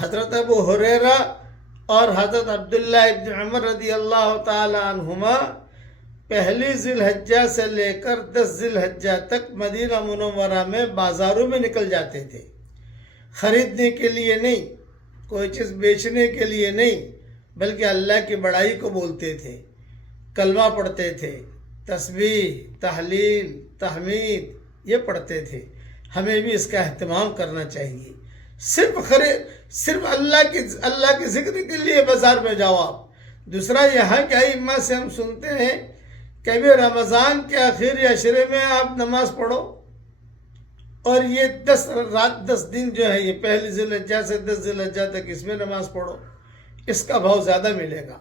حضرت ابو ہریرہ اور حضرت عبداللہ ابن عمر رضی اللہ تعالی عنہما پہلی ذی الحجہ سے لے کر 10 ذی الحجہ تک مدینہ منورہ میں بازاروں میں نکل جاتے تھے، خریدنے کے لیے نہیں، کوئی چیز بیچنے کے لیے نہیں، بلکہ اللہ کی بڑائی کو بولتے تھے، کلمہ پڑھتے تھے، تسبیح، تحلیل، تحمید یہ پڑھتے تھے۔ ہمیں بھی اس کا اہتمام کرنا چاہیے۔ صرف اللہ کے ذکر کے لیے بازار میں جاؤ آپ۔ دوسرا یہاں کے ائمہ سے ہم سنتے ہیں کہ بھی رمضان کے آخری عشرے میں آپ نماز پڑھو، اور یہ 10 دن جو ہے، یہ پہلی ذی الحجہ سے 10 ذی الحجہ تک اس میں نماز پڑھو، اس کا بھاؤ زیادہ ملے گا۔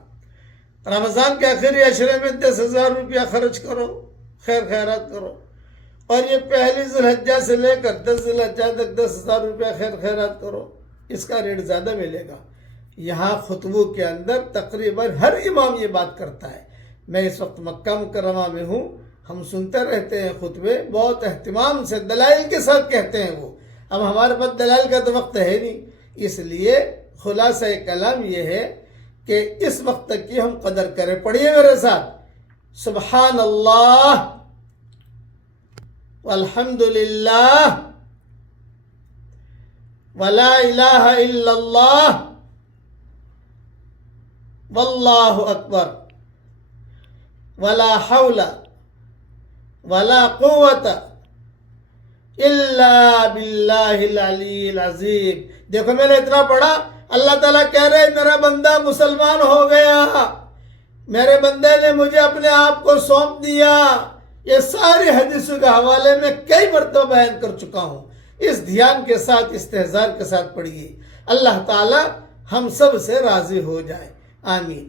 رمضان کے آخری عشرے میں 10,000 روپیہ خرچ کرو، خیر خیرات کرو، اور یہ پہلی ذی الحجہ سے لے کر 10 ذی الحجہ تک 10,000 روپیہ خیر خیرات کرو، اس کا ریٹ زیادہ ملے گا۔ یہاں خطبوں کے اندر تقریباً ہر امام یہ بات کرتا ہے۔ میں اس وقت مکہ مکرمہ میں ہوں، ہم سنتے رہتے ہیں خطبے، بہت اہتمام سے دلائل کے ساتھ کہتے ہیں وہ۔ اب ہمارے پاس دلائل کا تو وقت ہے نہیں، اس لیے خلاصہ کلام یہ ہے کہ اس وقت تک کی ہم قدر کریں۔ پڑھیے میرے ساتھ، سبحان اللہ والحمد للہ ولا الہ الا اللہ واللہ اکبر ولا حول ولا قوت الا باللہ العلی العظیم۔ دیکھو میں نے اتنا پڑھا، اللہ تعالیٰ کہہ رہے میرا بندہ مسلمان ہو گیا، میرے بندے نے مجھے اپنے آپ کو سونپ دیا۔ یہ ساری حدیثوں کے حوالے میں کئی مرتبہ بیان کر چکا ہوں۔ اس دھیان کے ساتھ، استحضار کے ساتھ پڑھیے، اللہ تعالیٰ ہم سب سے راضی ہو جائے، آمین۔